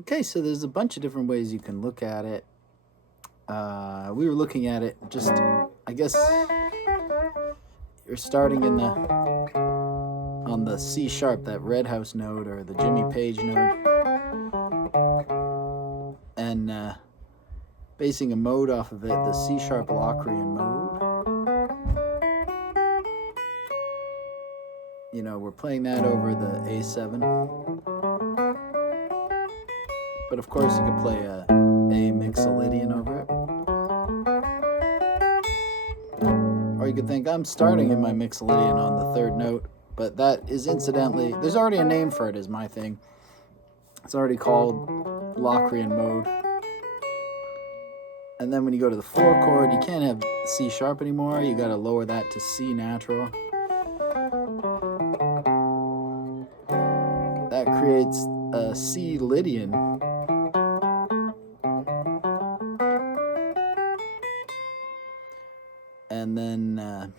Okay, so there's a bunch of different ways you can look at it. We were looking at it just, I guess, you're starting in on the C sharp, that red house note or the Jimmy Page note, and basing a mode off of it, the C sharp locrian mode. You know, we're playing that over the A7. But of course, you could play a lydian over it. Or you could think, I'm starting in my lydian on the third note, but that is incidentally, there's already a name for it, is my thing. It's already called locrian mode. And then when you go to the 4 chord, you can't have C sharp anymore. You got to lower that to C natural. That creates a C lydian. And then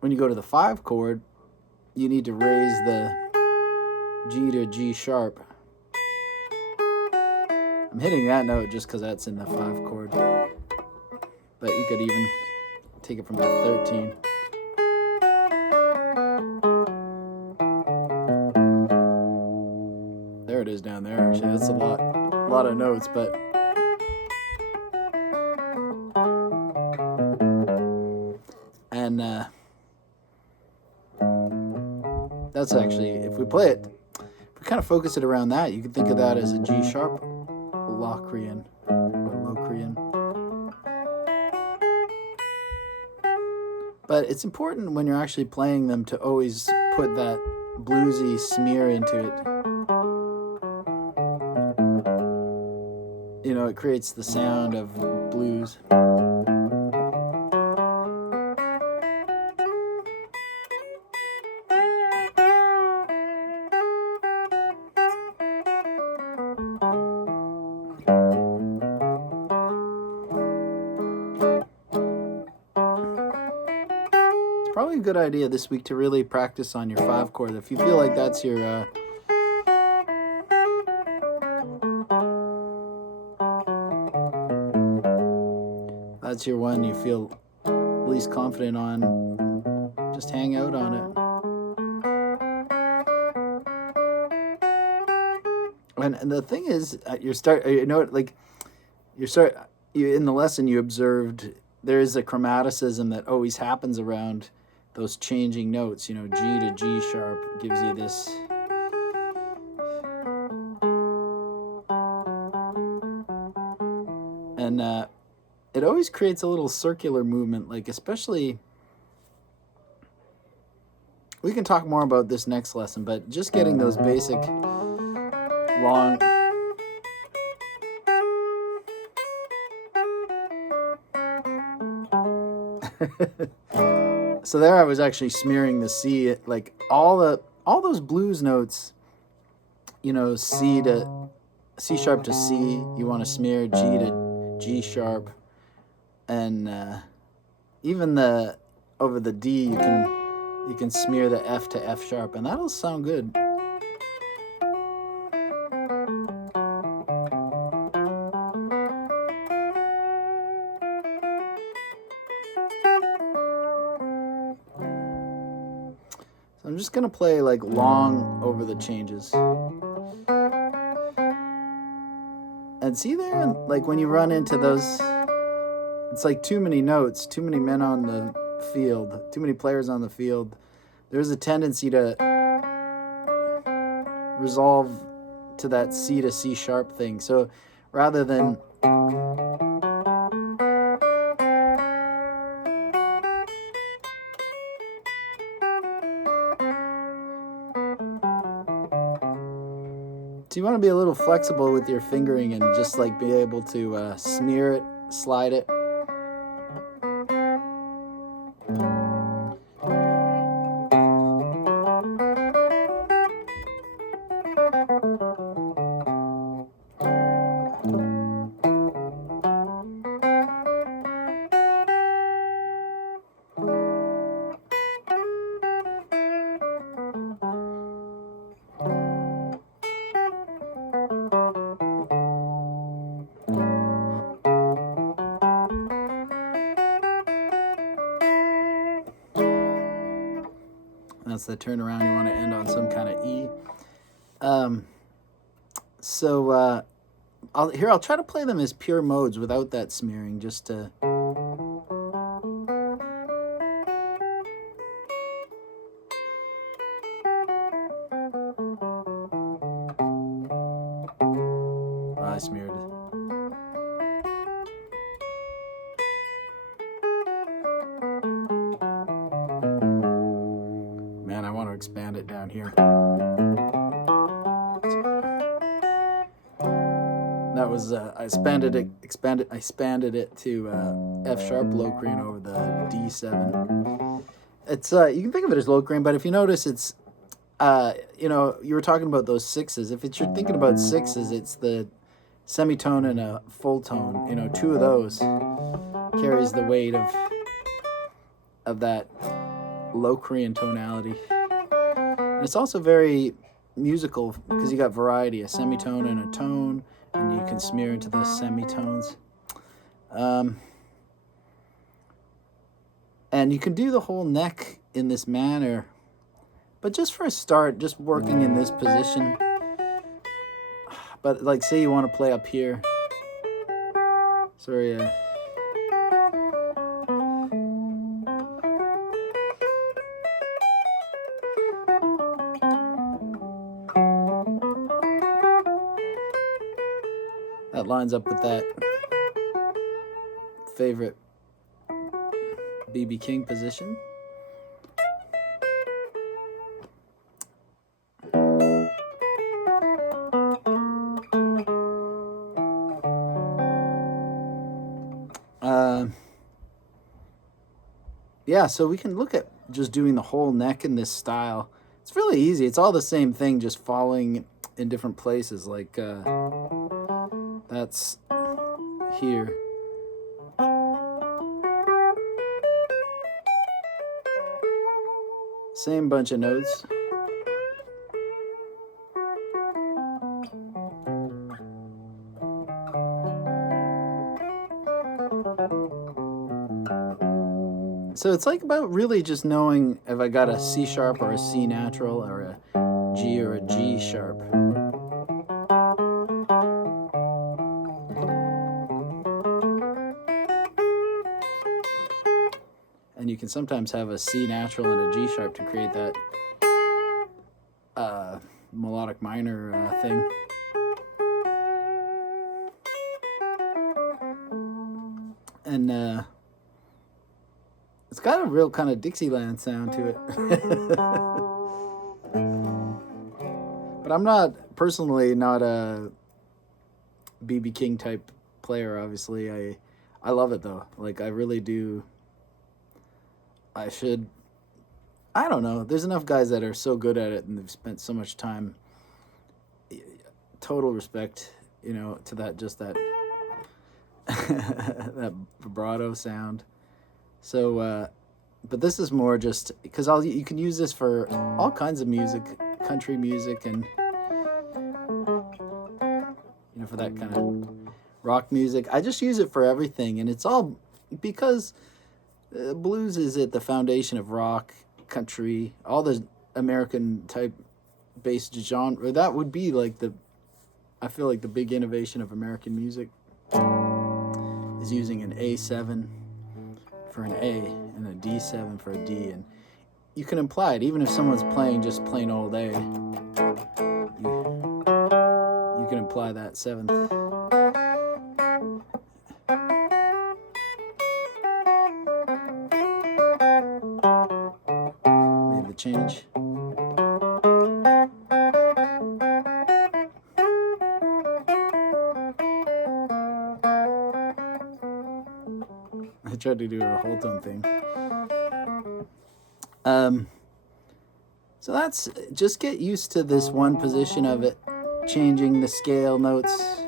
when you go to the 5 chord, you need to raise the G to G sharp. I'm hitting that note just because that's in the 5 chord. But you could even take it from the 13. There it is down there, actually. That's a lot of notes, but and that's actually, if we play it, if we kind of focus it around that, you can think of that as a G sharp locrian or locrian. But it's important when you're actually playing them to always put that bluesy smear into it. You know, it creates the sound of blues. Probably a good idea this week to really practice on your 5 chord. If you feel like that's your one you feel least confident on, just hang out on it. And the thing is, in the lesson you observed there is a chromaticism that always happens around those changing notes. You know, G to G sharp gives you this. And it always creates a little circular movement, like especially, we can talk more about this next lesson, but just getting those basic long... So there I was actually smearing the C, like all those blues notes, you know, C sharp to C, you want to smear G to G sharp, and even over the D you can smear the F to F sharp, and that'll sound good. I'm just going to play like long over the changes. And see there, like when you run into those, it's like too many notes, too many men on the field, too many players on the field. There's a tendency to resolve to that C to C sharp thing. So rather than... So you want to be a little flexible with your fingering and just like be able to smear it, slide it. once the turnaround, you want to end on some kind of E. I'll try to play them as pure modes without that smearing, just to... I smeared it. Man, I want to expand it down here. That was I expanded it to F sharp locrian over the D7. It's you can think of it as locrian, but if you notice, it's you were talking about those sixes. If you're thinking about sixes, it's the semitone and a full tone. Two of those carries the weight of that locrian tonality. And it's also very musical because you got variety, a semitone and a tone, and you can smear into the semitones. And you can do the whole neck in this manner, but just for a start, just working in this position. But like, say you want to play up here. Sorry. That lines up with that favorite B.B. King position. Yeah, so we can look at just doing the whole neck in this style. It's really easy. It's all the same thing, just falling in different places. Like that's here. Same bunch of notes. So it's like about really just knowing if I got a C sharp or a C natural or a G or a G sharp. And you can sometimes have a C natural and a G sharp to create that melodic minor thing. And it's got a real kind of Dixieland sound to it. But I'm personally not a B.B. King type player, obviously. I love it though. Like, I really do. I don't know. There's enough guys that are so good at it and they've spent so much time. Total respect, to that that vibrato sound. So, but this is more just because you can use this for all kinds of music, country music, and for that kind of rock music. I just use it for everything, and it's all because blues is at the foundation of rock, country, all the American type based genre. That would be like I feel like the big innovation of American music is using an A7 for an A and a D7 for a D, and you can imply it even if someone's playing just plain old A. You can imply that seventh. Maybe the change. I tried to do a whole tone thing. So that's, just get used to this one position of it, changing the scale notes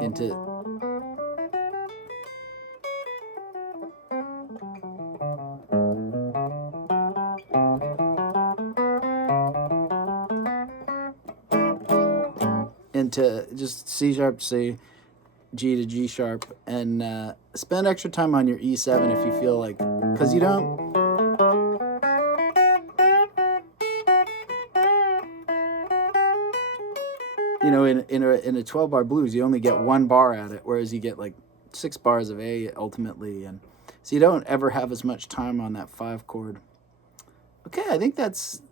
into just C sharp to C, G to G sharp, and spend extra time on your E7 if you feel like, because you don't, you know, in a 12 bar blues, you only get 1 bar at it, whereas you get like 6 bars of A ultimately, and so you don't ever have as much time on that 5 chord. Okay, I think that's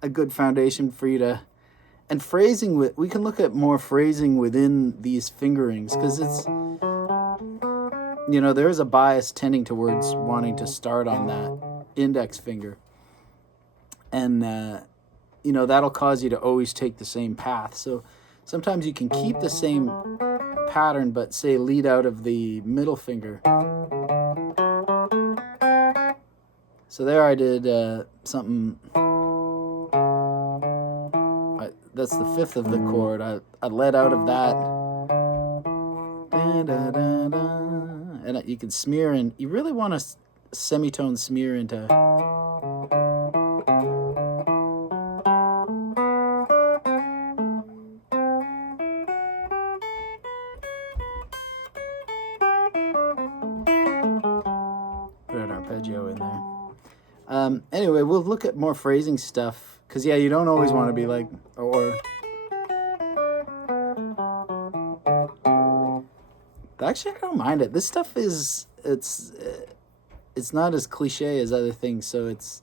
a good foundation for you to, and phrasing, we can look at more phrasing within these fingerings, because it's, you know, there is a bias tending towards wanting to start on that index finger, and you know, that'll cause you to always take the same path. So sometimes you can keep the same pattern, but say lead out of the middle finger. So there I did something, that's the 5th of the chord. I led out of that. And you can smear in, you really want to semitone smear into. Put an arpeggio in there. Anyway, we'll look at more phrasing stuff, because yeah, you don't always want to be like, or actually I don't mind it. This stuff is, it's not as cliche as other things, so it's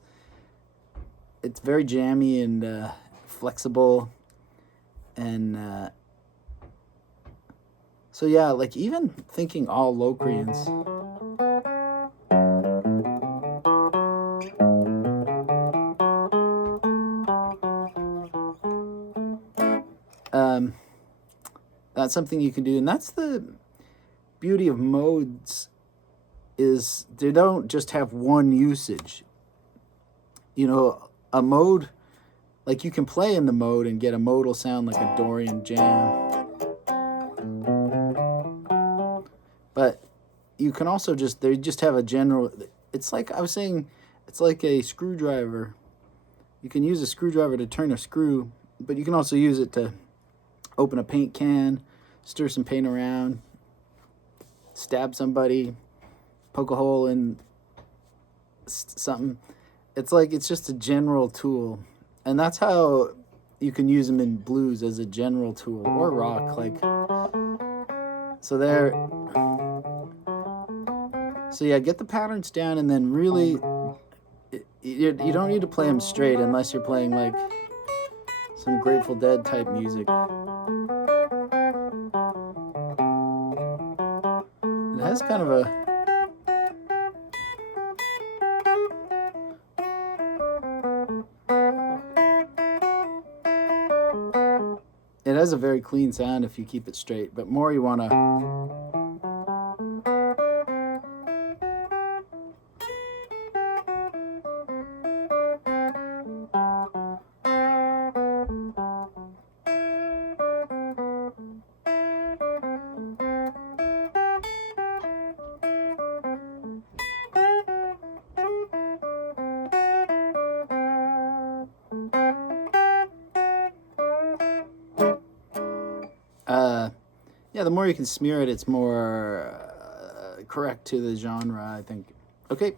very jammy and flexible, and so yeah, like even thinking all locrians. That's something you can do, and that's the beauty of modes, is they don't just have one usage. You know, a mode, like you can play in the mode and get a modal sound like a Dorian jam, but you can also they just have a general, it's like I was saying, it's like a screwdriver. You can use a screwdriver to turn a screw, but you can also use it to open a paint can, stir some paint around, stab somebody, poke a hole in something. It's like, it's just a general tool, and that's how you can use them in blues, as a general tool, or rock, like, so there. So yeah, get the patterns down, and then really, you don't need to play them straight unless you're playing like some Grateful Dead type music. It has kind of a, it has a very clean sound if you keep it straight, but more you want to. Yeah, the more you can smear it, it's more correct to the genre, I think. Okay.